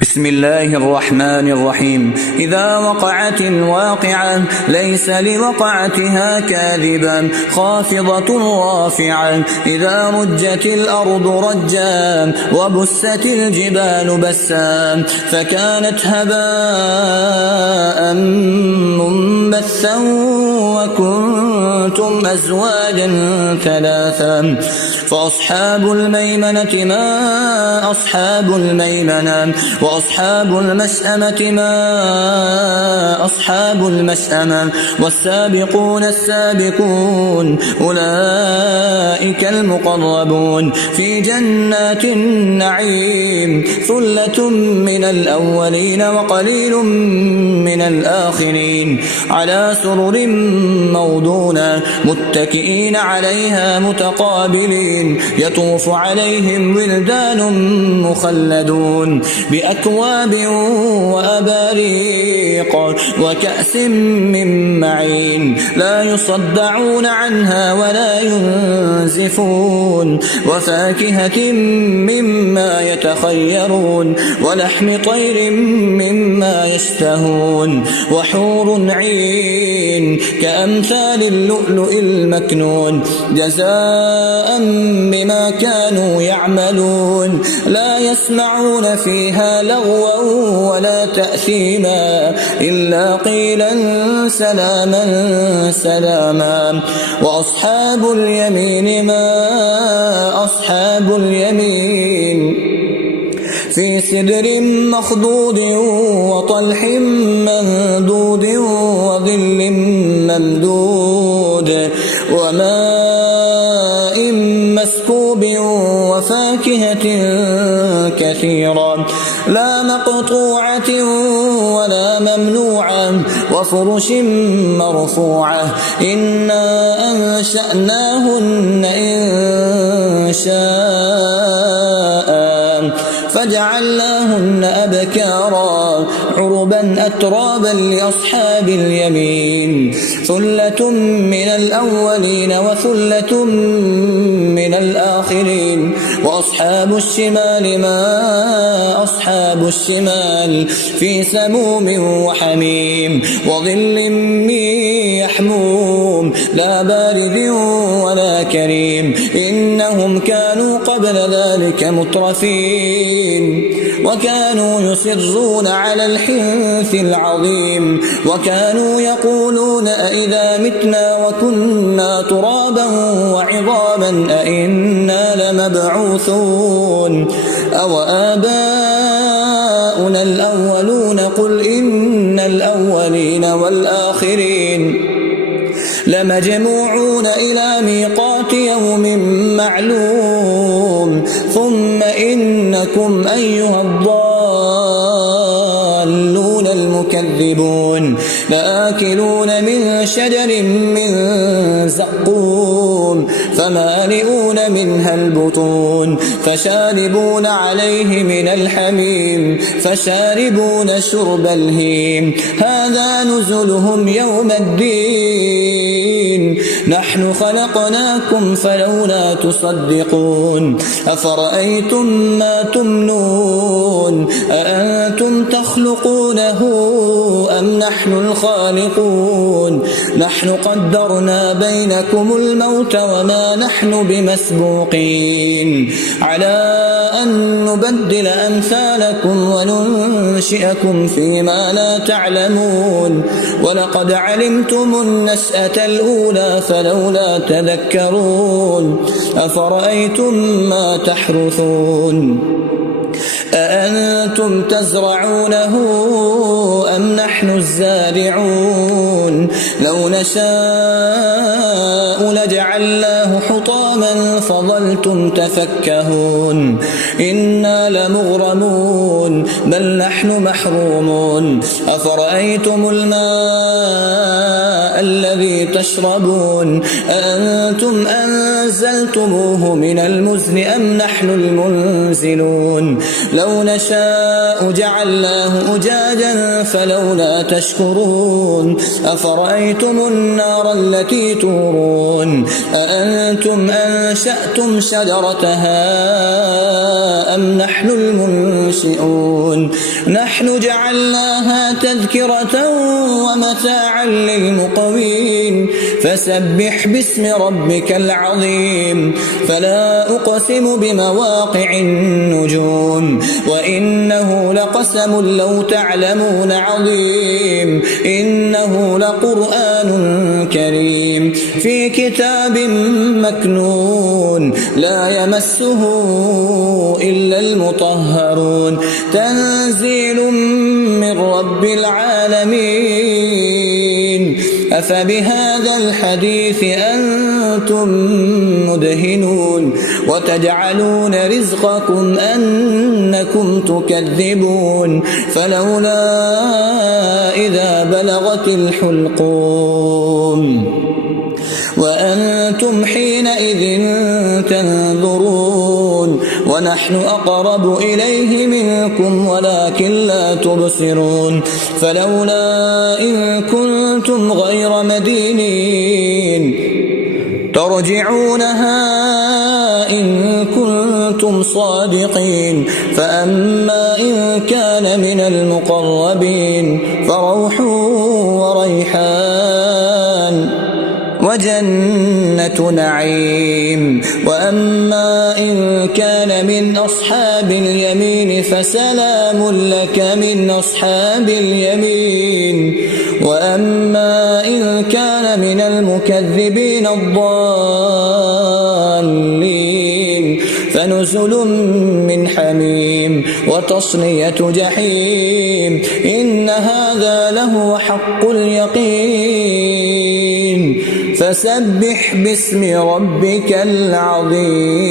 بسم الله الرحمن الرحيم. إذا وقعت الواقعة ليس لوقعتها كاذبة خافضة رافعة. إذا رجت الأرض رجا وبست الجبال بسا فكانت هباء منبثا وكنتم أزواجا ثلاثا. فأصحاب الميمنة ما أصحاب الميمنة وأصحاب المشأمة ما أصحاب المشأمة والسابقون السابقون أولئك المقربون في جنات النعيم ثلة من الأولين وقليل من الآخرين على سرر موضونة متكئين عليها متقابلين يطوف عليهم ولدان مخلدون بأكواب وأباريق وكأس من معين لا يصدعون عنها ولا ينزفون وفاكهة مما يتخيرون ولحم طير مما يشتهون وحور عين كأمثال اللؤلؤ المكنون جزاء بما كانوا يعملون لا يسمعون فيها لغوا ولا تأثيما إلا قيلا سلاما سلاما. وأصحاب اليمين ما أصحاب اليمين في سدر مخضود وطلح منضود وظل ممدود وماء مسكوب وفاكهة كثيرة لا مقطوعة ولا ممنوعة وفرش مرفوعة إنا أنشأناهن إنشاء فجعلناهن أبكارا عربا أترابا لأصحاب اليمين ثلة من الأولين وثلة من الآخرين. وأصحاب الشمال ما أصحاب الشمال في سموم وحميم وظل من يحموم لا بارد ولا كريم إنهم كانوا قبل ذلك مترفين وكانوا يصرون على الحنث العظيم وكانوا يقولون أئذا متنا وكنا ترابا وعظاما أئنا لمبعوثون أو آباؤنا الأولون قل إن الأولين والآخرين لمجموعون إلى ميقات يوم معلوم ثم إنكم أيها الضالون المكذبون لآكلون من شجر من زقوم فمالئون منها البطون فشاربون عليه من الحميم فشاربون شرب الهيم هذا نزلهم يوم الدين نحن خلقناكم فلولا تصدقون أفرأيتم ما تمنون أأنتم تخلقونه أم نحن الخالقون نحن قدرنا بينكم الموت وما نحن بمسبوقين على أن نبدل أمثالكم وننشئكم فيما لا تعلمون ولقد علمتم النشأة الأولى فلولا تذكرون أفرأيتم ما تحرثون أأنتم تزرعونه أم نحن الزارعون لو نشاء لجعلناه حطاما فظلتم تفكهون إنا لمغرمون بل نحن محرومون أفرأيتم الماء الذي تشربون أأنتم أنزلتموه من المزن أم نحن المنزلون لو نشاء جعلناه أجاجا فلولا تشكرون أفرأيتم النار التي تورون أأنتم أنشأتم شجرتها أم نحن المنشئون نحن جعلناها تذكرة ومتاعا للمقوين فسبح باسم ربك العظيم فلا أقسم بمواقع النجوم وإنه لقسم لو تعلمون عظيم إنه لقرآن كريم في كتاب مكنون لا يمسه إلا المطهرون تنزيل من رب العالمين أفبهذا الحديث أنتم مدهنون وتجعلون رزقكم أنكم تكذبون فلولا إذا بلغت الحلقوم وأنتم حينئذ تنظرون ونحن أقرب إليه منكم ولكن لا تبصرون فلولا إن كنتم غير مدينين ترجعونها إن كنتم صادقين فأما إن كان من المقربين فروح وريحان وجنة نعيم وأما إن كان من أصحاب اليمين فسلام لك من أصحاب اليمين وأما إن كان من المكذبين الضالين فنزل من حميم وتصلية جحيم إن هذا لهو حق اليقين فسبح باسم ربك العظيم